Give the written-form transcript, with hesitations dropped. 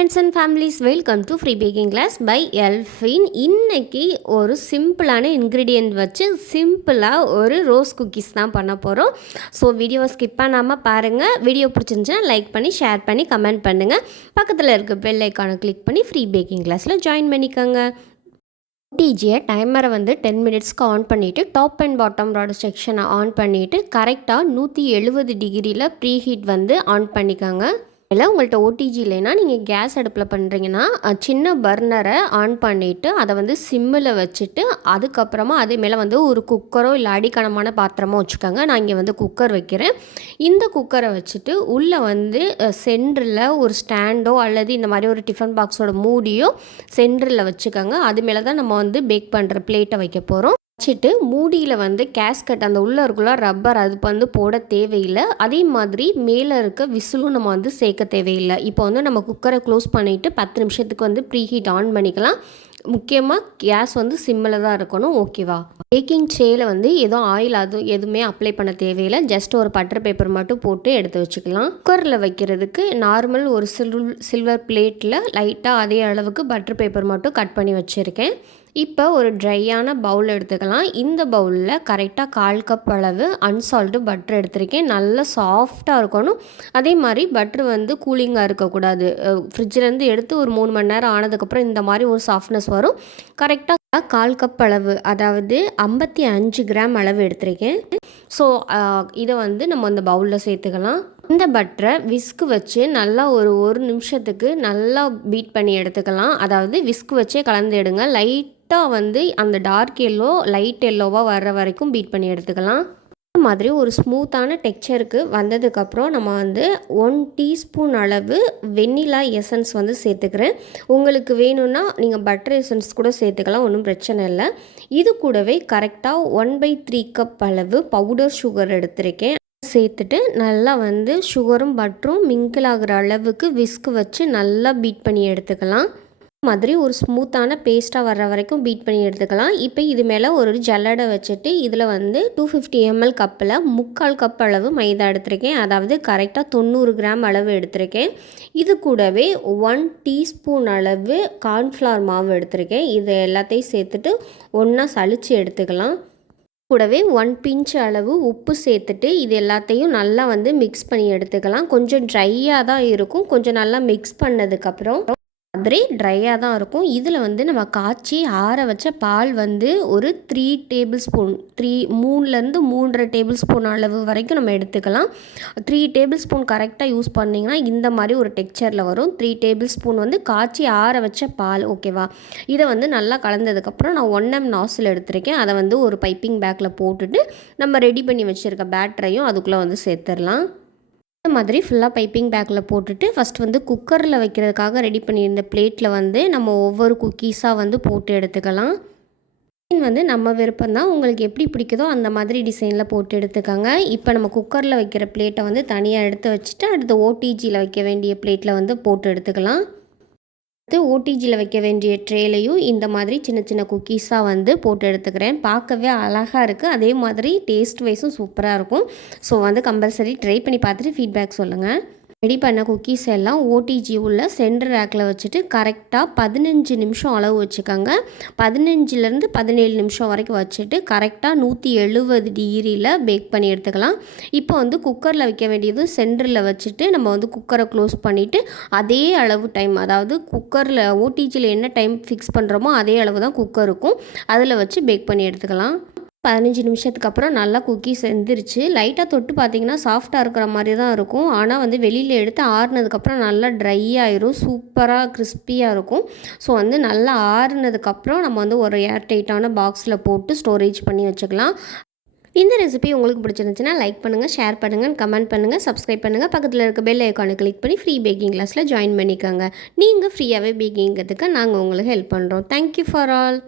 friends and families, welcome to free baking class by Elfin. இன்னைக்கு ஒரு சிம்பிளான ingredient வச்சு சிம்பிளாக ஒரு ரோஸ் குக்கீஸ் தான் பண்ண போகிறோம். ஸோ வீடியோவை ஸ்கிப் பண்ணாமல் பாருங்கள். வீடியோ பிடிச்சிருந்துச்சுன்னா லைக் பண்ணி ஷேர் பண்ணி கமெண்ட் பண்ணுங்கள். பக்கத்தில் இருக்க பெல் ஐக்கானை கிளிக் பண்ணி ஃப்ரீ பேக்கிங் கிளாஸில் ஜாயின் பண்ணிக்கோங்க. ஓடிஜியை டைமரை 10 மினிட்ஸ்க்கு ஆன் பண்ணிவிட்டு டாப் அண்ட் பாட்டம் ராட் செக்ஷனை ஆன் பண்ணிவிட்டு கரெக்டாக 170 டிகிரியில் ப்ரீ ஹீட் ஆன் பண்ணிக்கோங்க. இல்லை உங்கள்கிட்ட ஓடிஜி இல்லைன்னா நீங்கள் கேஸ் அடுப்பில் பண்ணுறீங்கன்னா சின்ன பர்னரை ஆன் பண்ணிவிட்டு அதை சிம்மில் வச்சுட்டு அதுக்கப்புறமா அதே மேலே ஒரு குக்கரோ இல்லை அடிக்கணமான பாத்திரமோ வச்சுக்கோங்க. நான் இங்கே குக்கர் வைக்கிறேன். இந்த குக்கரை வச்சுட்டு உள்ளே சென்டரில் ஒரு ஸ்டாண்டோ அல்லது இந்த மாதிரி ஒரு டிஃபன் பாக்ஸோட மூடியோ சென்டரில் வச்சுக்கோங்க. அது மேலே தான் நம்ம பேக் பண்ணுற பிளேட்டை வைக்க போகிறோம். வச்சுட்டு மூடியில் கேஸ்கட் அந்த உள்ளே இருக்குள்ள ரப்பர் அது போட தேவையில்லை. அதே மாதிரி மேலே இருக்க விசிலும் நம்ம சேர்க்க தேவையில்லை. இப்போ நம்ம குக்கரை க்ளோஸ் பண்ணிவிட்டு 10 நிமிஷத்துக்கு ப்ரீ ஹீட் ஆன் பண்ணிக்கலாம். முக்கியமாக கேஸ் சிம்மில் தான் இருக்கணும். ஓகேவா? பேக்கிங் ட்ரேயில் ஏதோ ஆயில் எதுவுமே அப்ளை பண்ண தேவையில்லை. ஜஸ்ட் ஒரு பட்டர் பேப்பர் மட்டும் போட்டு எடுத்து வச்சுக்கலாம். குக்கரில் வைக்கிறதுக்கு நார்மல் ஒரு சில்வர் பிளேட்டில் லைட்டாக அதே அளவுக்கு பட்டர் பேப்பர் மட்டும் கட் பண்ணி வச்சுருக்கேன். இப்போ ஒரு ட்ரையான பவுல் எடுத்துக்கலாம். இந்த பவுலில் கரெக்டாக 1/4 கப் அளவு அன்சால்ட்டு பட்டர் எடுத்திருக்கேன். நல்லா சாஃப்டாக இருக்கணும். அதே மாதிரி பட்ரு கூலிங்காக இருக்கக்கூடாது. ஃப்ரிட்ஜிலேருந்து எடுத்து ஒரு 3 மணி நேரம் ஆனதுக்கப்புறம் இந்த மாதிரி ஒரு சாஃப்ட்னஸ் வரும். கரெக்டாக 1/4 கப் அளவு, அதாவது 55 கிராம் அளவு எடுத்திருக்கேன். ஸோ இதை நம்ம அந்த பவுலில் சேர்த்துக்கலாம். இந்த பட்டரை விஸ்கு வச்சு நல்லா ஒரு நிமிஷத்துக்கு நல்லா பீட் பண்ணி எடுத்துக்கலாம். அதாவது விஸ்கு வச்சே கலந்து எடுங்க. லைட்டாக அந்த டார்க் எல்லோ லைட் எல்லோவாக வர்ற வரைக்கும் பீட் பண்ணி எடுத்துக்கலாம். இந்த மாதிரி ஒரு ஸ்மூத்தான டெக்ஸ்சருக்கு வந்ததுக்கப்புறம் நம்ம 1 டீஸ்பூன் அளவு வெண்ணிலா எசன்ஸ் சேர்த்துக்கிறேன். உங்களுக்கு வேணும்னா நீங்கள் பட்டர் எசன்ஸ் கூட சேர்த்துக்கலாம், ஒன்றும் பிரச்சனை இல்லை. இது கூடவே கரெக்டாக 1/3 கப் அளவு பவுடர் சுகர் எடுத்திருக்கேன். சேர்த்துட்டு நல்லா சுகரும் பட்டரும் மிங்கிள் ஆகிற அளவுக்கு விஸ்கு வச்சு நல்லா பீட் பண்ணி எடுத்துக்கலாம். மாதிரி ஒரு ஸ்மூத்தான பேஸ்ட்டாக வர்ற வரைக்கும் பீட் பண்ணி எடுத்துக்கலாம். இப்போ இது மேலே ஒரு ஜல்லடை வச்சுட்டு இதில் 250 ml கப்பில் 3/4 கப் அளவு மைதா எடுத்திருக்கேன். அதாவது கரெக்டாக 90 கிராம் அளவு எடுத்திருக்கேன். இது கூடவே 1 டீஸ்பூன் அளவு கார்ன்ஃப்ளவர் மாவு எடுத்திருக்கேன். இது எல்லாத்தையும் சேர்த்துட்டு ஒன்றா சலிச்சு எடுத்துக்கலாம். கூடவே 1 பிஞ்ச் அளவு உப்பு சேர்த்துட்டு இது எல்லாத்தையும் நல்லா மிக்ஸ் பண்ணி எடுத்துக்கலாம். கொஞ்சம் ட்ரையாக தான் இருக்கும். கொஞ்சம் நல்லா மிக்ஸ் பண்ணதுக்கப்புறம் மாதிரி ட்ரையாக தான் இருக்கும். இதில் நம்ம காய்ச்சி ஆற வச்ச பால் ஒரு 3 டேபிள் ஸ்பூன் 3லேருந்து 3.5 டேபிள் ஸ்பூன் அளவு வரைக்கும் நம்ம எடுத்துக்கலாம். 3 டேபிள் ஸ்பூன் கரெக்டாக யூஸ் பண்ணிங்கன்னா இந்த மாதிரி ஒரு டெக்ஸ்சரில் வரும். 3 டேபிள் ஸ்பூன் காய்ச்சி ஆற வச்ச பால். ஓகேவா? இதை நல்லா கலந்ததுக்கப்புறம் நான் 1 m நாசில் எடுத்திருக்கேன். அதை ஒரு பைப்பிங் பேக்கில் போட்டுட்டு நம்ம ரெடி பண்ணி வச்சுருக்க பேட்டரையும் அதுக்குள்ளே சேர்த்துடலாம். இந்த மாதிரி ஃபுல்லாக பைப்பிங் பேக்கில் போட்டுட்டு ஃபஸ்ட் குக்கரில் வைக்கிறதுக்காக ரெடி பண்ணியிருந்த பிளேட்டில் நம்ம ஒவ்வொரு குக்கீஸாக போட்டு எடுத்துக்கலாம். நம்ம விருப்பம் தான். உங்களுக்கு எப்படி பிடிக்குதோ அந்த மாதிரி டிசைனில் போட்டு எடுத்துக்கோங்க. இப்போ நம்ம குக்கரில் வைக்கிற பிளேட்டை தனியாக எடுத்து வச்சுட்டு அடுத்து ஓடிஜியில் வைக்க வேண்டிய பிளேட்டில் போட்டு எடுத்துக்கலாம். ஓடிஜியில் வைக்க வேண்டிய ட்ரேலையும் இந்த மாதிரி சின்ன சின்ன குக்கீஸாக போட்டு எடுத்துக்கிறேன். பார்க்கவே அழகாக இருக்குது. அதே மாதிரி டேஸ்ட் வைஸும் சூப்பராக இருக்கும். ஸோ கம்பல்சரி ட்ரை பண்ணி பார்த்துட்டு ஃபீட்பேக் சொல்லுங்கள். ரெடி பண்ண குக்கீஸ் எல்லாம் ஓடிஜி உள்ள சென்டர் ரேக்கில் வச்சுட்டு கரெக்டாக 15 நிமிஷம் அளவு வச்சுக்கோங்க. 15லேருந்து 17 நிமிஷம் வரைக்கும் வச்சுட்டு கரெக்டாக 170 டிகிரியில் பேக் பண்ணி எடுத்துக்கலாம். இப்போ குக்கரில் வைக்க வேண்டியது சென்டரில் வச்சுட்டு நம்ம குக்கரை க்ளோஸ் பண்ணிவிட்டு அதே அளவு டைம், அதாவது குக்கரில் ஓடிஜியில் என்ன டைம் ஃபிக்ஸ் பண்ணுறோமோ அதே அளவு தான் குக்கருக்கும், அதில் வச்சு பேக் பண்ணி எடுத்துக்கலாம். 15 நிமிஷத்துக்கு அப்புறம் நல்லா குக்கீஸ் வெந்துருச்சு. லைட்டாக தொட்டு பார்த்தீங்கன்னா சாஃப்டாக இருக்கிற மாதிரி தான் இருக்கும். ஆனால் வெளியில் எடுத்து ஆறுனதுக்கப்புறம் நல்லா ட்ரை ஆயிரும். சூப்பராக கிறிஸ்பியாக இருக்கும். ஸோ நல்லா ஆறுனதுக்கப்புறம் நம்ம ஒரு ஏர் டைட்டான பாக்ஸில் போட்டு ஸ்டோரேஜ் பண்ணி வச்சுக்கலாம். இந்த ரெசிபி உங்களுக்கு பிடிச்சிருந்துச்சுன்னா லைக் பண்ணுங்கள், ஷேர் பண்ணுங்கள், கமெண்ட் பண்ணுங்கள், சப்ஸ்கிரைப் பண்ணுங்கள். பக்கத்தில் இருக்க பெல் ஐக்கானை கிளிக் பண்ணி ஃப்ரீ பேக்கிங் கிளாஸில் ஜாயின் பண்ணிக்கோங்க. நீங்கள் ஃப்ரீயாகவே பேக்கிங்கிறதுக்கு நாங்கள் உங்களுக்கு ஹெல்ப் பண்ணுறோம். Thank you for all.